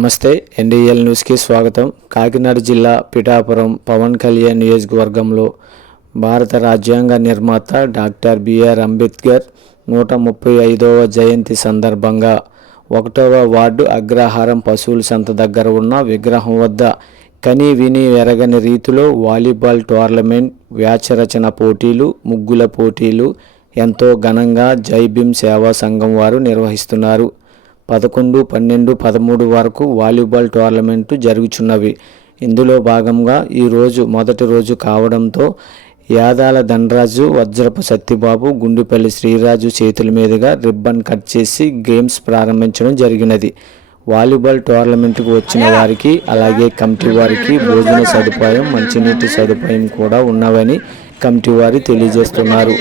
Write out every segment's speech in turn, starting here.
నమస్తే, ఎన్డీఎల్ న్యూస్కి స్వాగతం. కాకినాడ జిల్లా పిఠాపురం పవన్ కళ్యాణ్ నియోజకవర్గంలో భారత రాజ్యాంగ నిర్మాత డాక్టర్ బిఆర్ అంబేద్కర్ 135వ జయంతి సందర్భంగా 1వ వార్డు అగ్రహారం పశువుల సంత దగ్గర ఉన్న విగ్రహం వద్ద కని విని ఎరగని రీతిలో వాలీబాల్ టోర్నమెంట్, వ్యాసరచన పోటీలు, ముగ్గుల పోటీలు ఎంతో ఘనంగా జై భీమ్ సేవా సంఘం వారు నిర్వహిస్తున్నారు. 11, 12, 13 వరకు వాలీబాల్ టోర్నమెంటు జరుగుచున్నవి. ఇందులో భాగంగా ఈరోజు మొదటి రోజు కావడంతో యాదాల ధనరాజు, వజ్రపు సత్యబాబు, గుండుపల్లి శ్రీరాజు చేతుల మీదుగా రిబ్బన్ కట్ చేసి గేమ్స్ ప్రారంభించడం జరిగినది. వాలీబాల్ టోర్నమెంట్కు వచ్చిన వారికి అలాగే కమిటీ వారికి భోజన సదుపాయం, మంచినీటి సదుపాయం కూడా ఉన్నవని కమిటీ వారు తెలియజేస్తున్నారు.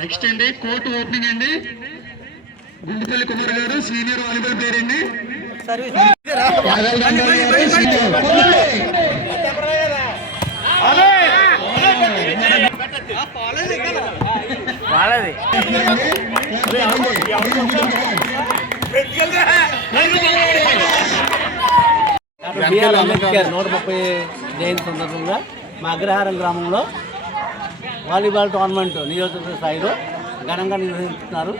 నెక్స్ట్ అండి కోర్టు ఓపెనింగ్ అండి. గుండుపల్లి కుమార్ గారు సీనియర్ వాలీబాల్ ప్లేయర్ అండి. బిఆర్ అంబేద్కర్ 130 జయంతి సందర్భంగా మా అగ్రహారం గ్రామంలో వాలీబాల్ టోర్నమెంట్ నియోజకవర్గ స్థాయిలో ఘనంగా నిర్వహిస్తున్నారు.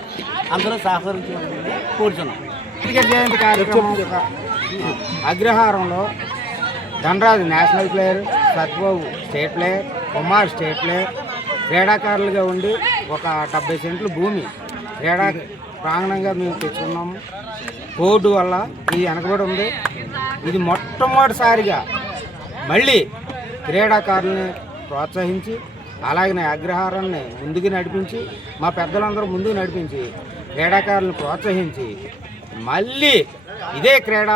అందరూ సహకరించాలని కోరుచున్నాం. అంబేద్కర్ జయంతి కార్యక్రమం అగ్రహారంలో Dhanaraju national player, Satyababu state player, Kumar state player క్రీడాకారులుగా ఉండి ఒక 70 సెంట్లు భూమి క్రీడా ప్రాంగణంగా మేము తెచ్చుకున్నాము. కోర్టు వల్ల ఇది వెనకబడి ఉంది. ఇది మొట్టమొదటిసారిగా మళ్ళీ క్రీడాకారుల్ని ప్రోత్సహించి అలాగే అగ్రహారాన్ని ముందుకు నడిపించి మా పెద్దలందరూ ముందుకు నడిపించి క్రీడాకారులను ప్రోత్సహించి మళ్ళీ ఇదే క్రీడ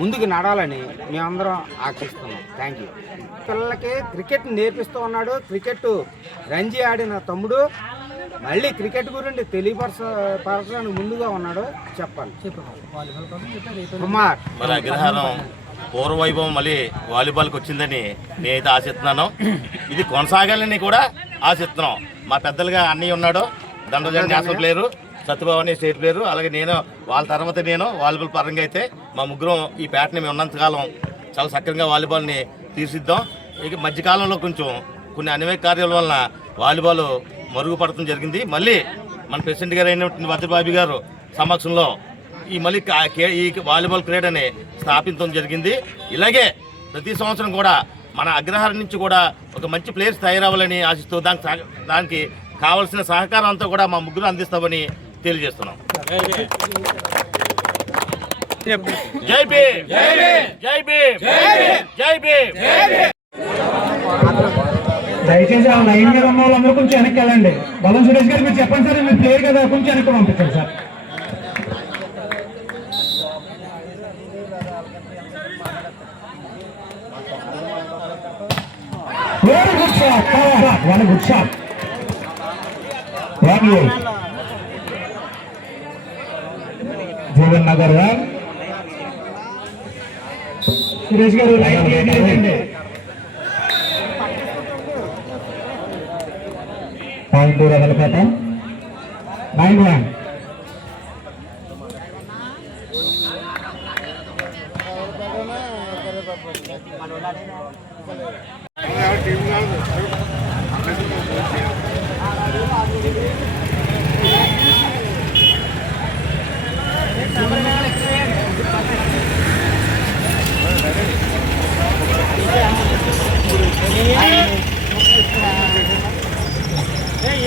ముందుకు నడాలని మేమందరం ఆశిస్తున్నాం. Thank you. పిల్లలకి క్రికెట్ నేర్పిస్తూ ఉన్నాడు. క్రికెట్ రంజీ ఆడిన తమ్ముడు మళ్ళీ క్రికెట్ గురించి తెలియపరచడానికి ముందుగా ఉన్నాడు. చెప్పాలి కుమార్. మన అగ్రహారం పూర్వవైభవం మళ్ళీ వాలీబాల్కి వచ్చిందని నేనైతే ఆశిస్తున్నాను. ఇది కొనసాగాలని కూడా ఆశిస్తున్నాం. మా పెద్దలుగా అన్నయ్య ఉన్నాడు, దండజన్ నేషనల్ ప్లేయరు, సత్యభావని స్టేట్ ప్లేయరు, అలాగే నేను వాళ్ళ తర్వాత నేను వాలీబాల్ పరంగా అయితే మా ముగ్గురం ఈ పేటని మేము ఉన్నంతకాలం చాలా సక్రంగా వాలీబాల్ని తీర్చిద్దాం. ఇక మధ్యకాలంలో కొంచెం కొన్ని అనివార్య కార్యాల వలన వాలీబాల్ మరుగుపడటం జరిగింది. మళ్ళీ మన ప్రెసిడెంట్ గారు అయినటువంటి వజ్రబాబు గారు సమక్షంలో ఈ మళ్ళీ ఈ వాలీబాల్ క్రీడని స్థాపించడం జరిగింది. ఇలాగే ప్రతి సంవత్సరం కూడా మన అగ్రహారం నుంచి కూడా ఒక మంచి ప్లేయర్స్ తయారవ్వాలని ఆశిస్తూ దానికి కావాల్సిన సహకారం అంతా కూడా మా ముగ్గురు అందిస్తామని తెలియజేస్తున్నాం. జై భీమ్, జై భీమ్, జై భీమ్. దయచేసి ఆ లైన్ మీద ఉన్న వాళ్ళందరూ కొంచెం వెనక్కి వెళ్ళండి. బలం సురేష్ గారు మీరు చెప్పండి సార్, మీరు ప్లేయర్ కదా, కొంచెం వెనక్కి పంపించండి sir. Very good shot, very good shot. Jeevan Nagar Suresh గారు లైన్ చేయండి. పాయింట్ రగలపేట 9-1.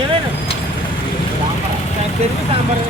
ఏమైనా సాంబార్